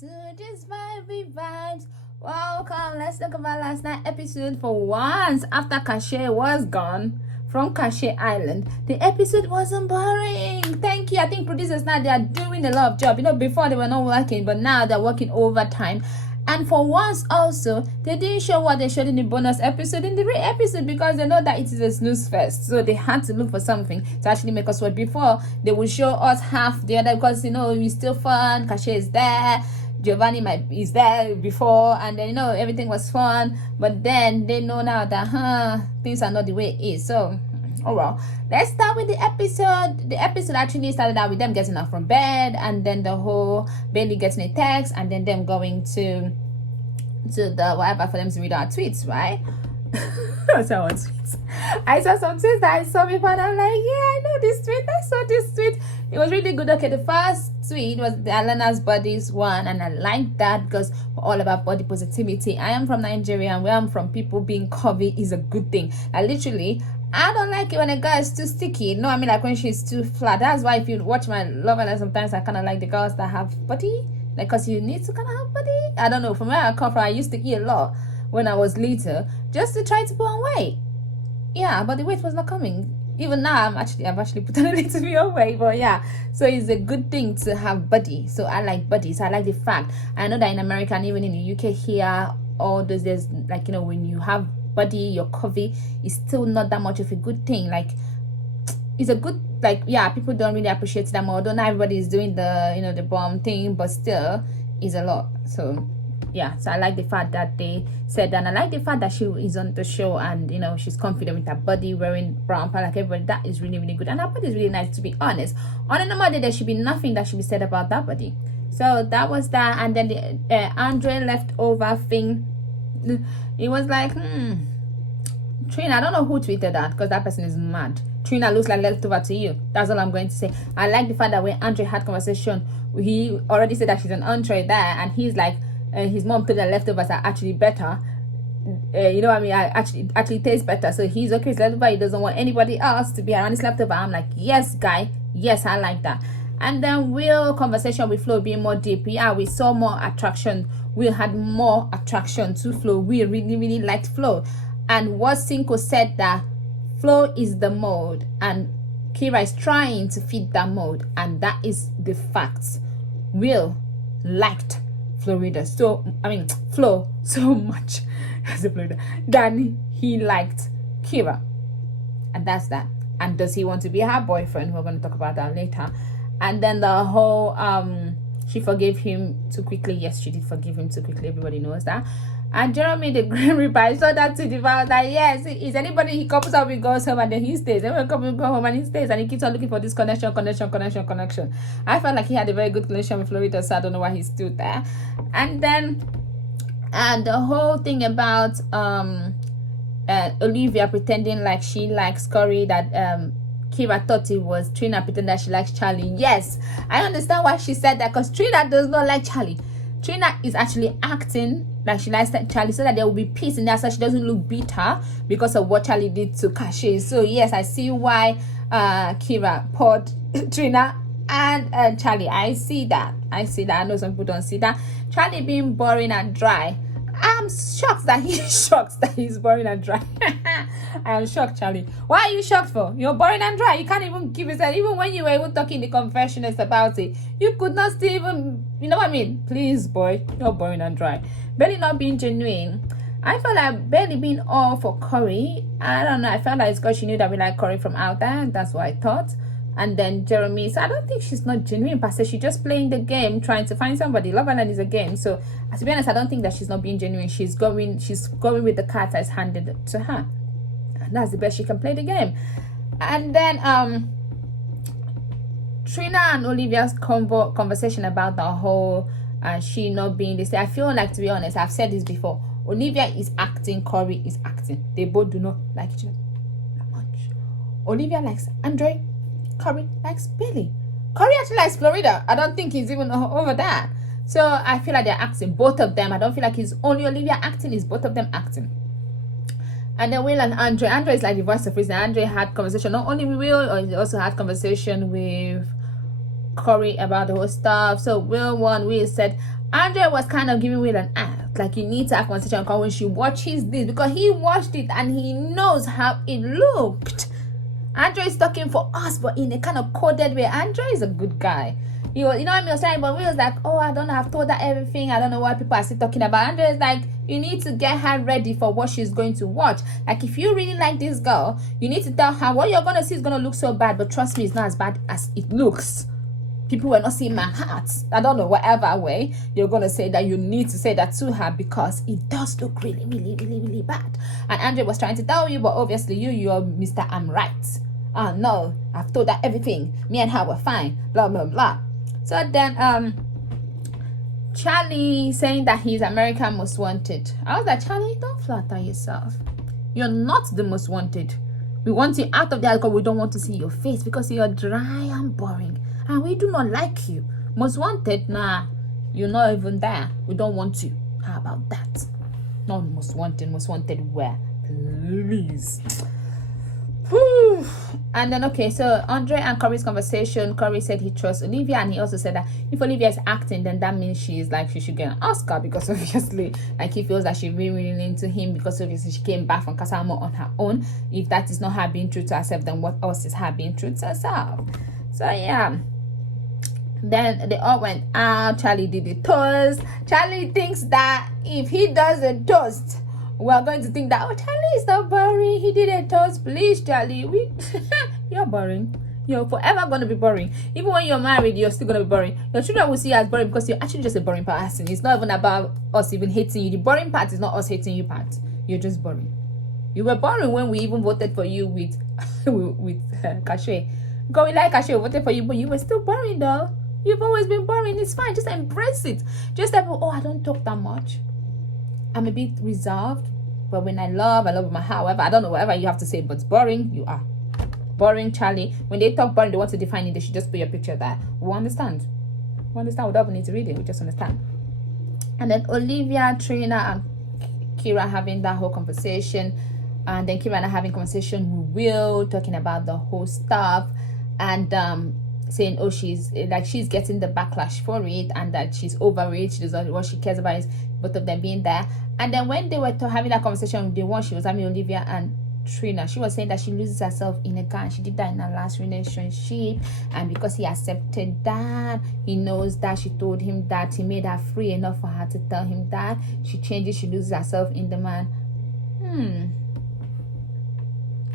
to this vibes. Welcome. Let's talk about last night episode. For once, after Kashe was gone from Kashe Island, the episode wasn't boring. Thank you. I think producers now, they are doing a lot of job. Before they were not working, but now they're working overtime. And for once also, they didn't show what they showed in the bonus episode in the real episode, because they know that it is a snooze fest. So they had to look for something to actually make us watch. Before, they would show us half the other, because it's still fun. Kashe is there, Giovanni is there before, and then everything was fun. But then they know now that things are not the way it is. So oh well, let's start with the episode. The episode actually started out with them getting up from bed, and then the whole Bailey getting a text, and then them going to the whatever for them to read our tweets, right? I saw some tweets that I saw before, and I'm like, yeah, I know this tweet. I saw this tweet. It was really good. Okay, the first tweet was the Alana's Bodies one, and I like that because we're all about body positivity. I am from Nigeria, and where I'm from, people being curvy is a good thing. Literally, I don't like it when a girl is too sticky. No, I mean like when she's too flat. That's why if you watch my Love Island, sometimes I kind of like the girls that have body, because you need to kind of have body. I don't know. From where I come from, I used to eat a lot when I was little, just to try to put on weight. Yeah, but the weight was not coming. Even now, I've actually put on a little bit of weight, but yeah. So it's a good thing to have body. So I like body. So I like the fact. I know that in America and even in the UK here, all those, there's like, when you have body, you're curvy, it's still not that much of a good thing. Like, it's a good, like, yeah, people don't really appreciate that more. Although not everybody is doing the the bomb thing, but still is a lot. So yeah, so I like the fact that they said that, and I like the fact that she is on the show, and she's confident with her body, wearing brown pants like everybody. That is really, really good, and her body is really nice, to be honest. On a normal day, there should be nothing that should be said about that body. So that was that. And then the Andre leftover thing, it was like, Trina, I don't know who tweeted that, because that person is mad. Trina looks like leftover to you. That's all I'm going to say. I like the fact that when Andre had conversation, he already said that she's an entree there, and he's like, his mom told that leftovers are actually better. I actually taste better. So he's okay with leftover. He doesn't want anybody else to be around his leftover. I'm like, yes, guy. Yes, I like that. And then Will conversation with Flo being more deep. Yeah, we saw more attraction. Will had more attraction to Flo. We really, really liked Flo. And what Cinco said, that Flo is the mold, and KYRA is trying to feed that mold, and that is the facts. Will liked Flo so much as a Florida than he liked KYRA, and that's that. And does he want to be her boyfriend? We're going to talk about that later. And then the whole she forgave him too quickly. Yes, she did forgive him too quickly. Everybody knows that. And Jeremy, the Grim Reaper, I saw that to the I was like, yes, is anybody, he comes up, he goes home, and then he stays. Then we go home and he stays, and he keeps on looking for this connection. I felt like he had a very good connection with Florida, so I don't know why he's still there. And then the whole thing about Olivia pretending like she likes Corey, that KYRA thought it was Trina pretending that she likes Charlie. Yes, I understand why she said that, because Trina does not like Charlie. Trina is actually acting like she likes Charlie, so that there will be peace in that, so she doesn't look bitter because of what Charlie did to Kashe. So yes, I see why KYRA poured Trina and Charlie. I see that. I know some people don't see that. Charlie being boring and dry. I'm shocked that he's boring and dry. I am shocked, Charlie. Why are you shocked for? You're boring and dry. You can't even give yourself, even when you were even talking in the confessionals about it, you could not still even, you know what I mean? Please, boy, you're boring and dry. Bailey not being genuine. I felt like Bailey being all for Corey. I don't know. I felt like it's because she knew that we like Corey from out there. That's what I thought. And then Jeremy, so I don't think she's not genuine per se. She's just playing the game, trying to find somebody. Love Island is a game. So to be honest, I don't think that she's not being genuine. She's going with the cards that's handed to her. And that's the best she can play the game. And then Trina and Olivia's conversation about the whole she not being this. I feel like, to be honest, I've said this before. Olivia is acting, Corey is acting. They both do not like each other that much. Olivia likes Andre, Corey likes Bailey. Corey actually likes Florida. I don't think he's even over that. So I feel like they're acting, both of them. I don't feel like it's only Olivia acting, it's both of them acting. And then Will and Andre is like the voice of reason. Andre had conversation not only with Will, he also had conversation with Corey about the whole stuff. So Will said Andrea was kind of giving Will an act, like you need to have conversation when she watches this, because he watched it and he knows how it looked. Andrea is talking for us, but in a kind of coded way. Andrea is a good guy. You know what I mean? Saying, but Will's like, oh, I don't know, I've told her everything. I don't know what people are still talking about. Andrea is like, you need to get her ready for what she's going to watch. Like, if you really like this girl, you need to tell her what you're going to see is going to look so bad, but trust me, it's not as bad as it looks. People were not seeing my heart. I don't know, whatever way you're going to say that, you need to say that to her, because it does look really, really, really, really bad. And Andrea was trying to tell you, but obviously you're Mr. I'm right. Oh, no, I've told her everything. Me and her were fine. Blah, blah, blah. So then, Charlie saying that he's American most wanted. I was like, Charlie, don't flatter yourself. You're not the most wanted. We want you out of there because we don't want to see your face, because you're dry and boring. And we do not like you. Most wanted, nah, you're not even there. We don't want you. How about that? Not most wanted where? Please. Whew. And then, okay, so Andre and Corey's conversation, Corey said he trusts Olivia, and he also said that if Olivia is acting, then that means she should get an Oscar, because obviously, like, he feels that she really into him, because obviously she came back from Kasamo on her own. If that is not her being true to herself, then what else is her being true to herself? So yeah, then they all went out. Charlie did the toast. Charlie thinks that if he does a toast, we're going to think that, oh, Charlie is not boring. He did a toast. Please, Charlie, you're boring. You're forever going to be boring. Even when you're married, you're still going to be boring. Your children will see you as boring because you're actually just a boring person. It's not even about us even hating you. The boring part is not us hating you part. You're just boring. You were boring when we even voted for you with Kashe. Because we like Kashe, we voted for you, but you were still boring though. You've always been boring. It's fine. Just embrace it. Just like, oh, I don't talk that much. I'm a bit reserved, but when I love my heart. However, I don't know, whatever you have to say, but boring, you are. Boring, Charlie. When they talk boring, they want to define it, they should just put your picture there. We understand. We understand. We don't even need to read it. We just understand. And then Olivia, Trina, and KYRA having that whole conversation. And then KYRA and I having conversation with Will, talking about the whole stuff. And saying, oh, she's getting the backlash for it, and that she's over it. What she cares about is both of them being there. And then when they were having that conversation with the one she was having, Olivia and Trina, she was saying that she loses herself in a car. She did that in her last relationship, and because he accepted that, he knows that she told him that, he made her free enough for her to tell him that. She changes, she loses herself in the man.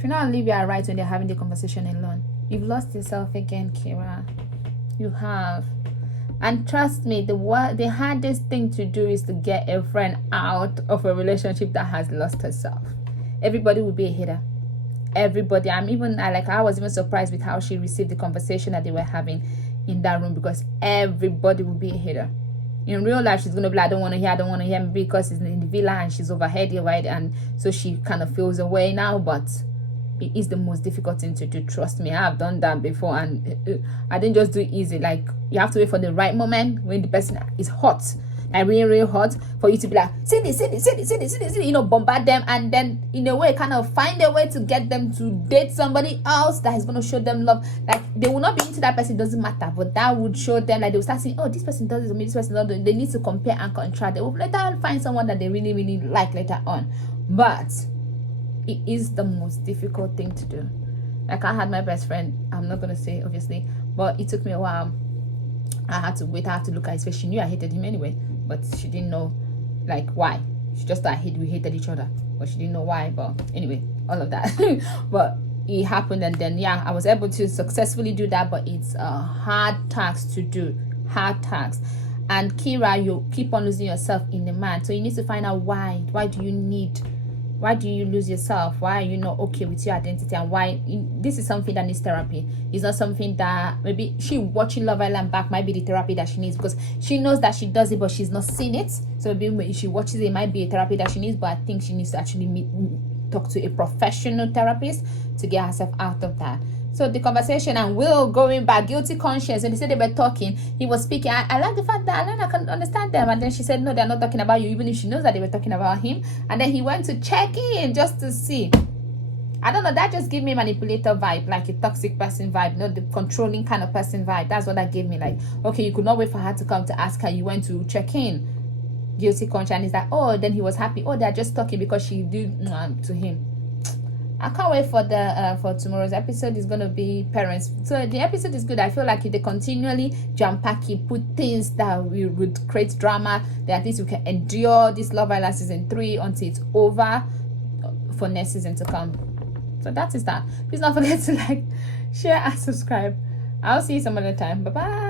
Trina and Olivia are right when they're having the conversation alone. You've lost yourself again, KYRA. You have. And trust me, the hardest thing to do is to get a friend out of a relationship that has lost herself. Everybody will be a hater. Everybody. I was even surprised with how she received the conversation that they were having in that room, because everybody will be a hater. In real life, she's gonna be like, I don't want to hear, maybe because it's in the villa and she's overhead, right? And so she kind of feels away now, but it is the most difficult thing to do. Trust me, I've done that before, and I didn't just do it easy. Like, you have to wait for the right moment when the person is hot, like really hot, for you to be like, say this, bombard them, and then in a way kind of find a way to get them to date somebody else that is going to show them love. Like, they will not be into that person, it doesn't matter, but that would show them, like, they will start saying, oh, this person does this, this person does this. They need to compare and contrast. They will later find someone that they really, really like later on. But it is the most difficult thing to do. Like, I had my best friend, I'm not going to say obviously, but it took me a while. I had to wait, I had to look at his face. She knew I hated him anyway, but she didn't know like why. She just thought we hated each other, but she didn't know why. But anyway, all of that. But it happened, and then yeah, I was able to successfully do that, but it's a hard task to do. Hard task. And KYRA, you keep on losing yourself in the man, so you need to find out why do you lose yourself? Why are you not okay with your identity? And why this is something that needs therapy. It's not something that maybe she watching Love Island back might be the therapy that she needs, because she knows that she does it, but she's not seen it. So maybe when she watches it, it might be a therapy that she needs, but I think she needs to actually talk to a professional therapist to get herself out of that. So the conversation, and Will going back, guilty conscience, when they said they were talking, he was speaking. I like the fact that Alana can understand them. And then she said, no, they're not talking about you, even if she knows that they were talking about him. And then he went to check in just to see. I don't know, that just gave me manipulator vibe, like a toxic person vibe, not the controlling kind of person vibe. That's what that gave me. Like, okay, you could not wait for her to come to ask her. You went to check in, guilty conscience. And it's like, oh, then he was happy. Oh, they're just talking because she did to him. I can't wait for the for tomorrow's episode. Is gonna be parents. So the episode is good. I feel like if they continually jump pack it, put things that would create drama, that at least we can endure this Love Island season 3 until it's over for next season to come. So that is that. Please don't forget to like, share, and subscribe. I'll see you some other time. Bye bye.